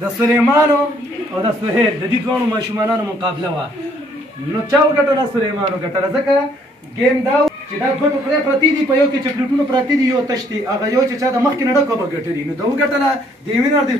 د سلیمانو او د سهیل د دې دوه ماشومانو مقابله وه نو چا وګټله سلیمانو ګټله ځکه ګیم دا چې دا دوه ټوکرې پرتې دي په یو کې چاکلیټونه پراته دي یو تش دی هغه یو چې چا د مخکې نه ډکه به ګټلي نو ده وګټله د وینر دی